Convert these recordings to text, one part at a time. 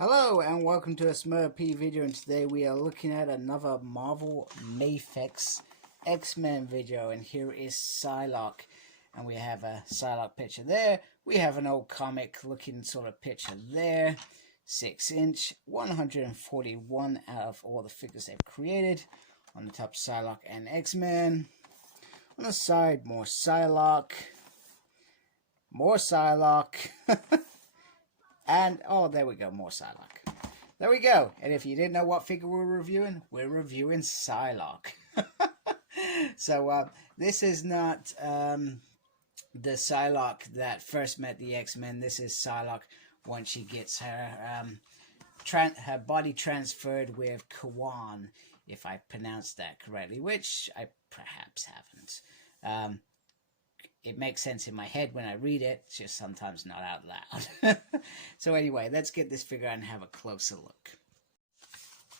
Hello and welcome to a Smurp video, and today we are looking at another Marvel Mafex X-Men video, and here is Psylocke, and we have a Psylocke picture there. We have an old comic looking sort of picture there, 6-inch, 141 out of all the figures they've created. On the top, Psylocke and X-Men. On the side, more Psylocke. And, oh, there we go, more Psylocke. There we go. And if you didn't know what figure we're reviewing Psylocke. So, this is not the Psylocke that first met the X-Men. This is Psylocke once she gets her her body transferred with Kawan, if I pronounced that correctly, which I perhaps haven't. It makes sense in my head when I read it, it's just sometimes not out loud. So anyway, let's get this figure and have a closer look.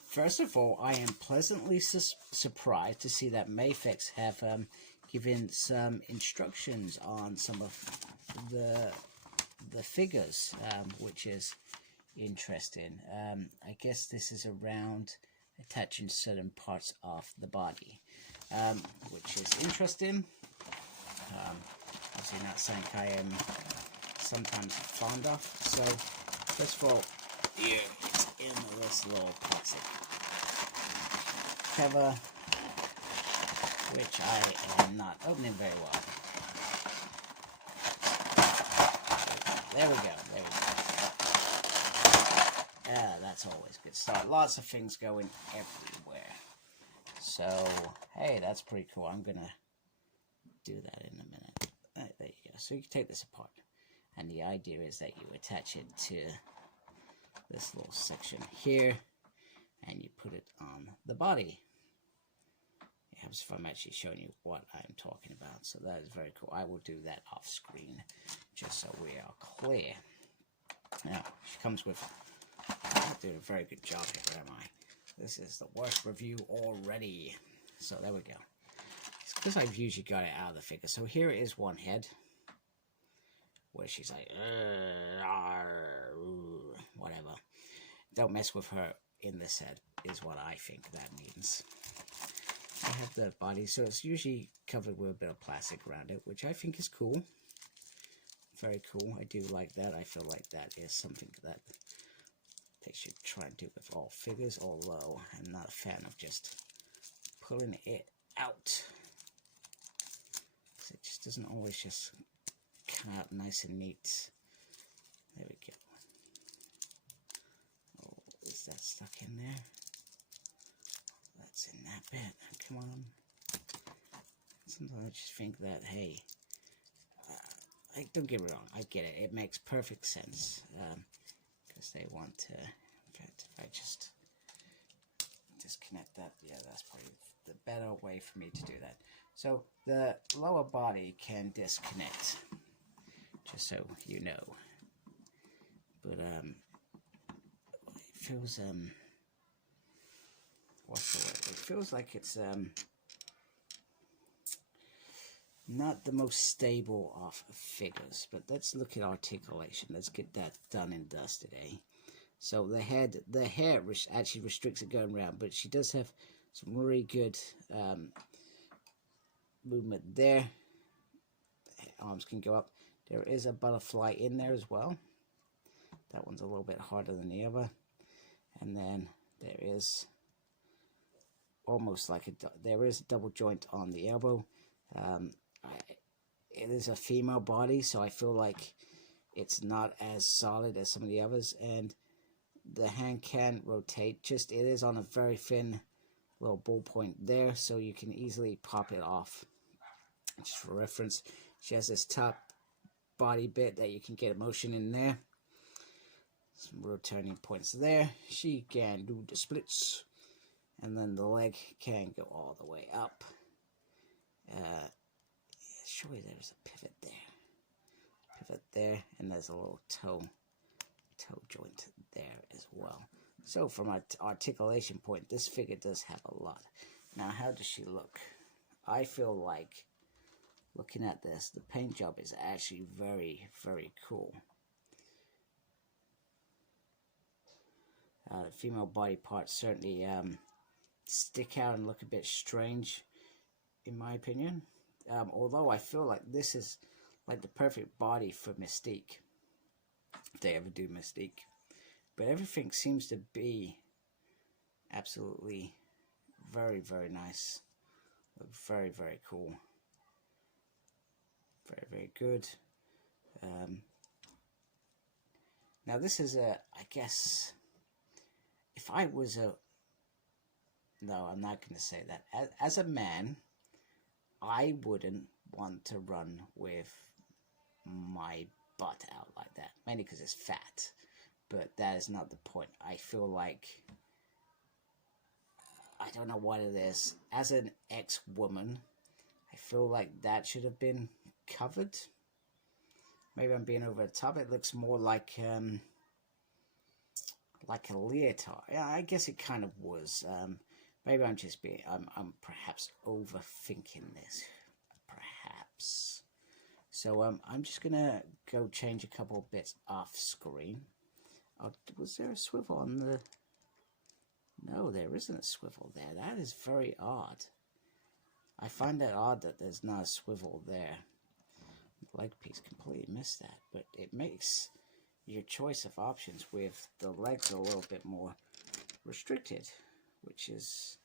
First of all, I am pleasantly surprised to see that Mafex have given some instructions on some of the figures, which is interesting. I guess this is around attaching certain parts of the body, which is interesting. Obviously not something I am sometimes fond of. So, first of all, here it's in this little plastic cover, which I am not opening very well. There we go, that's always a good start. Lots of things going everywhere. So, hey, that's pretty cool. I'm gonna do that in a minute. There you go. So you can take this apart, and the idea is that you attach it to this little section here, and you put it on the body. It helps if I'm actually showing you what I'm talking about. So that is very cool. I will do that off screen, just so we are clear. Now, she comes with, I'm doing a very good job here, am I? This is the worst review already. So there we go. Because I've usually got it out of the figure. So here is one head, where she's like, whatever. Don't mess with her in this head, is what I think that means. I have the body, so it's usually covered with a bit of plastic around it, which I think is cool. Very cool. I do like that. I feel like that is something that they should try and do with all figures, although I'm not a fan of just pulling it out. It just doesn't always just come out nice and neat. There we go. Oh, is that stuck in there? That's in that bit. Come on. Sometimes I just think that, hey, don't get me wrong, I get it. It makes perfect sense. Because they want to, in fact, if I just disconnect that, yeah, that's probably the better way for me to do that. So the lower body can disconnect, just so you know. But it feels what's the word? It feels like it's not the most stable of figures. But let's look at articulation. Let's get that done and dusted, eh? So the hair actually restricts it going around, but she does have some really good movement there. Arms can go up. There is a butterfly in there as well. That one's a little bit harder than the other. And then there is almost like there is a double joint on the elbow. It is a female body, so I feel like it's not as solid as some of the others. And the hand can rotate. Just it is on a very thin little ball point there, so you can easily pop it off. Just for reference, she has this top body bit that you can get motion in there. Some rotating points there. She can do the splits, and then the leg can go all the way up. Surely there's a pivot there, and there's a little toe joint there as well. So from an articulation point, this figure does have a lot. Now, how does she look? I feel like, looking at this, the paint job is actually very, very cool. Female body parts certainly stick out and look a bit strange, in my opinion. Although I feel like this is like the perfect body for Mystique, if they ever do Mystique. But everything seems to be absolutely very, very nice. Look very, very cool. Very, very good. Now this is I guess, if I was no, I'm not going to say that. As a man, I wouldn't want to run with my butt out like that. Mainly because it's fat. But that is not the point. I feel like, I don't know what it is. As an ex-woman, I feel like that should have been covered. Maybe I'm being over the top. It looks more like a leotard. Yeah, I guess it kind of was. Maybe I'm just being, I'm perhaps overthinking this. Perhaps. So I'm just gonna go change a couple of bits off screen. Was there a swivel on the... No, there isn't a swivel there. That is very odd. I find that odd that there's not a swivel there. The leg piece completely missed that, but it makes your choice of options with the legs a little bit more restricted, which is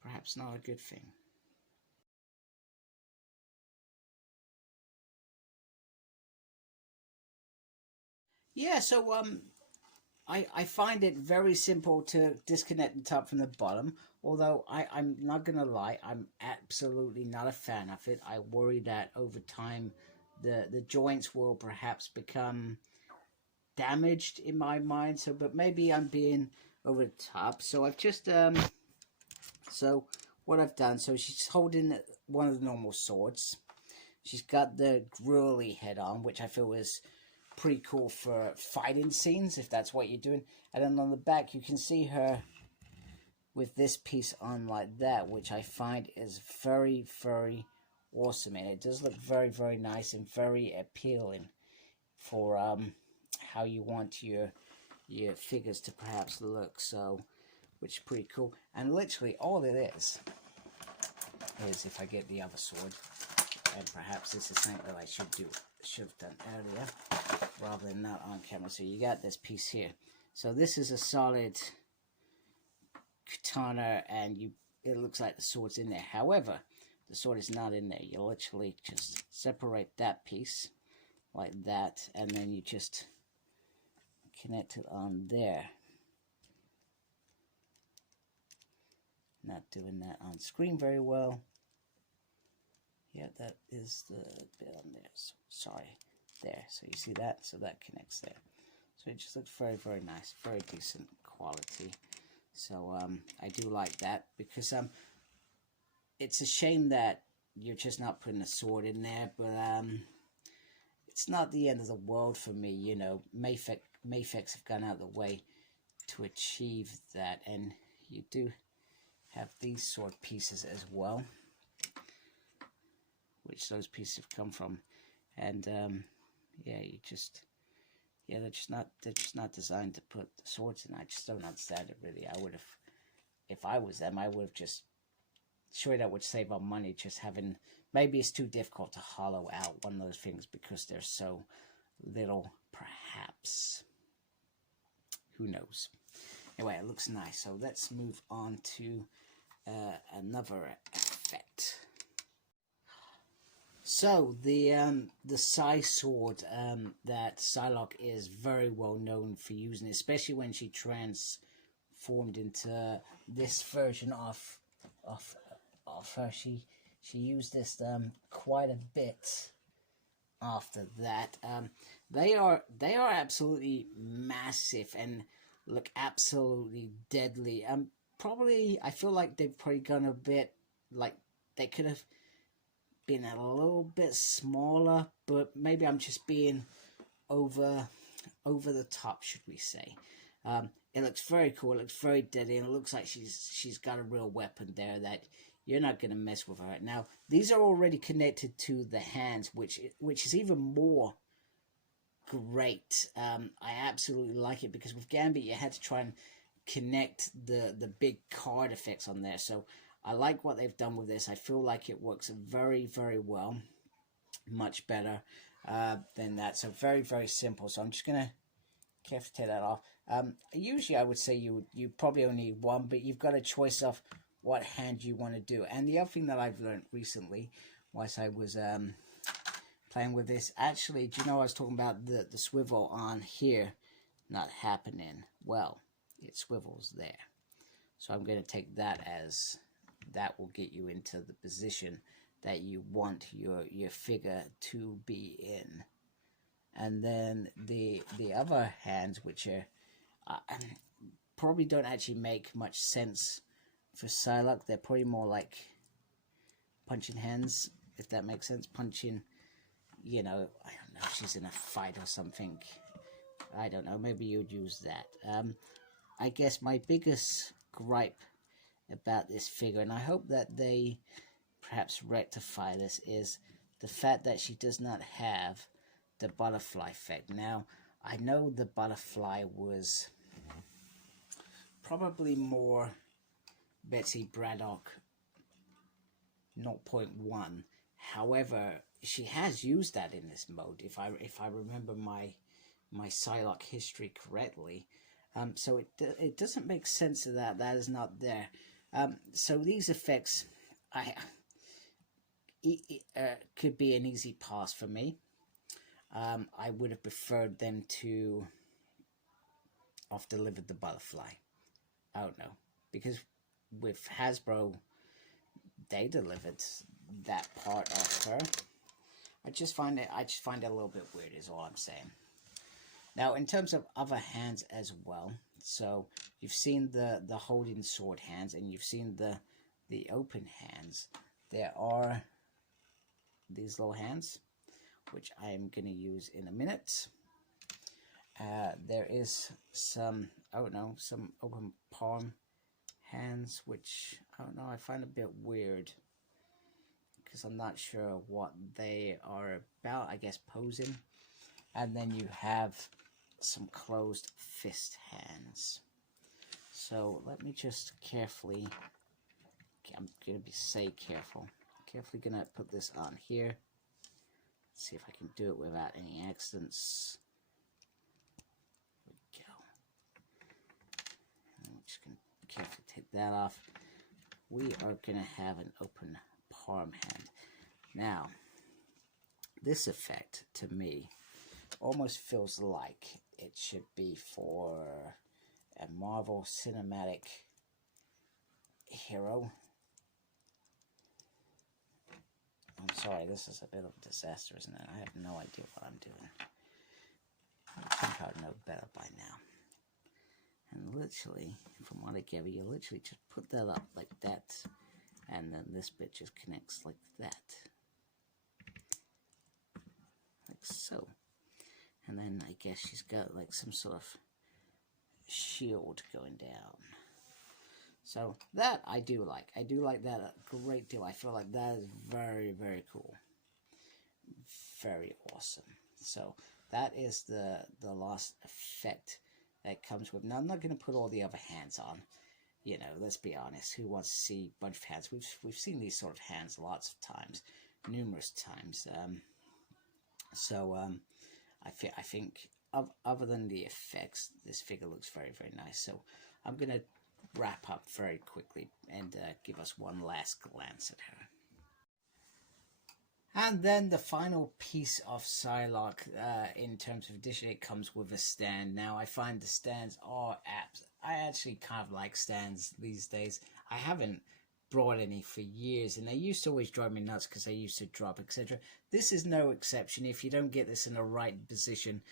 perhaps not a good thing. Yeah, so I find it very simple to disconnect the top from the bottom, although I'm not going to lie, I'm absolutely not a fan of it. I worry that over time the joints will perhaps become damaged in my mind, so but maybe I'm being over the top. So I've just so what I've done, so she's holding one of the normal swords. She's got the grilly head on, which I feel is pretty cool for fighting scenes, if that's what you're doing. And then on the back you can see her with this piece on like that, which I find is very, very awesome, and it does look very, very nice and very appealing for how you want your figures to perhaps look. So, which is pretty cool. And literally all it is if I get the other sword, and perhaps this is something that I should have done earlier rather than not on camera. So you got this piece here. So this is a solid katana, and it looks like the sword's in there. However, the sword is not in there. You literally just separate that piece like that, and then you just connect it on there. Not doing that on screen very well. Yeah, that is the bit on there. So, sorry, there. So you see that? So that connects there. So it just looks very, very nice, very decent quality. So I do like that, because it's a shame that you're just not putting a sword in there, but it's not the end of the world for me. You know, Mafex have gone out of the way to achieve that, and you do have these sword pieces as well, which those pieces have come from. And yeah, they're just not designed to put the swords in. I just don't understand it, really. I would have, if I was them, I would have just, sure, that would save our money, just having, maybe it's too difficult to hollow out one of those things because they're so little, perhaps. Who knows? Anyway, it looks nice. So let's move on to another effect. So the Psy sword that Psylocke is very well known for using, especially when she transformed into this version of her. She used this quite a bit after that. They are absolutely massive and look absolutely deadly. Probably, I feel like they've probably gone a bit, like, they could have been a little bit smaller, but maybe I'm just being over the top, should we say. It looks very cool, it looks very deadly, and it looks like she's got a real weapon there that you're not going to mess with her. Now, these are already connected to the hands, which is even more great. I absolutely like it, because with Gambit you had to try and connect the big card effects on there. So I like what they've done with this. I feel like it works very, very well, much better than that. So very, very simple. So I'm just gonna carefully take that off. Usually I would say you probably only need one, but you've got a choice of what hand you want to do. And the other thing that I've learned recently, whilst I was playing with this, actually, do you know I was talking about the swivel on here not happening? Well, it swivels there. So I'm going to take that as that will get you into the position that you want your figure to be in. And then the other hands, which are probably don't actually make much sense for Psylocke. They're probably more like punching hands, if that makes sense. Punching, you know, I don't know if she's in a fight or something. I don't know, maybe you'd use that. I guess my biggest gripe about this figure, and I hope that they perhaps rectify this, is the fact that she does not have the butterfly effect. Now, I know the butterfly was probably more Betsy Braddock 0.1. However, she has used that in this mode, if I remember my Psylocke history correctly. So it doesn't make sense that that is not there. So these effects, could be an easy pass for me. I would have preferred them to have delivered the butterfly. I don't know, because with Hasbro, they delivered that part of her. I just find it a little bit weird, is all I'm saying. Now, in terms of other hands as well, so you've seen the holding sword hands, and you've seen the open hands. There are these little hands, which I am going to use in a minute. There is some, I don't know, some open palm hands, which, I don't know, I find a bit weird, because I'm not sure what they are about. I guess posing. And then you have some closed fist hands. So let me just carefully, I'm going to say carefully going to put this on here. See if I can do it without any accidents. There we go. I'm just going to carefully take that off. We are going to have an open palm hand. Now, this effect, to me, almost feels like it should be for a Marvel Cinematic hero. I'm sorry, this is a bit of a disaster, isn't it? I have no idea what I'm doing. I think I'd know better by now. And literally, from what I gather, you literally just put that up like that, and then this bit just connects like that. Like so. And then I guess she's got like some sort of shield going down. So that I do like. I do like that a great deal. I feel like that is very, very cool. Very awesome. So that is the last effect that comes with. Now I'm not going to put all the other hands on. You know, let's be honest. Who wants to see a bunch of hands? We've seen these sort of hands lots of times, numerous times. I think other than the effects, this figure looks very, very nice. So I'm going to wrap up very quickly and give us one last glance at her. And then the final piece of Psylocke, in terms of addition, it comes with a stand. Now, I find the stands are apt. I actually kind of like stands these days. I haven't brought any for years, and they used to always drive me nuts because they used to drop, etc. This is no exception. If you don't get this in the right position,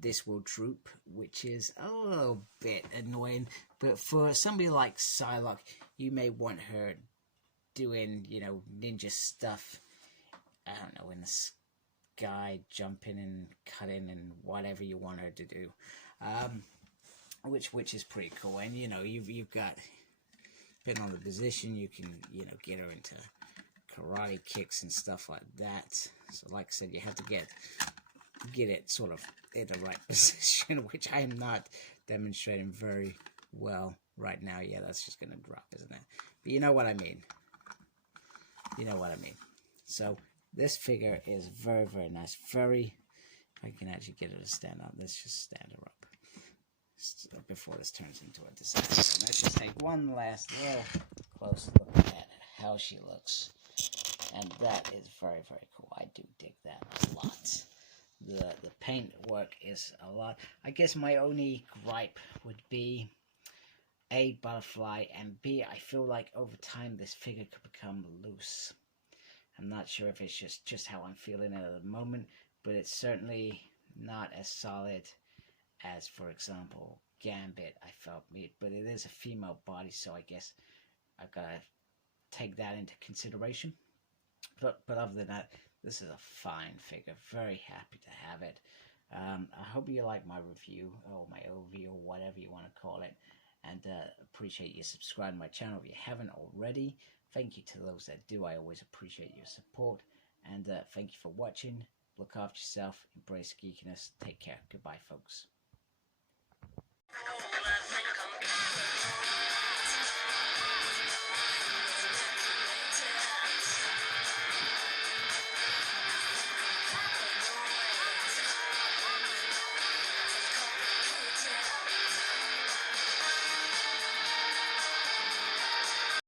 this will droop, which is a little bit annoying. But for somebody like Psylocke, you may want her doing, you know, ninja stuff, I don't know, in the sky, jumping and cutting and whatever you want her to do, which is pretty cool. And you know, you've got, depending on the position, you can, you know, get her into karate kicks and stuff like that. So like I said, you have to get it sort of in the right position, which I am not demonstrating very well, right now, yeah, that's just going to drop, isn't it? But you know what I mean. You know what I mean. So this figure is very, very nice. Very, if I can actually get her to stand up, let's just stand her up before this turns into a disaster. So let's just take one last little close look at how she looks. And that is very, very cool. I do dig that a lot. The paint work is a lot. I guess my only gripe would be A, butterfly, and B, I feel like over time this figure could become loose. I'm not sure if it's just how I'm feeling it at the moment, but it's certainly not as solid as, for example, Gambit I felt me. But it is a female body, so I guess I've got to take that into consideration. But other than that, this is a fine figure. Very happy to have it. I hope you like my review, or my overview, or whatever you want to call it. And appreciate you subscribing to my channel if you haven't already. Thank you to those that do. I always appreciate your support. And thank you for watching. Look after yourself. Embrace geekiness. Take care. Goodbye, folks.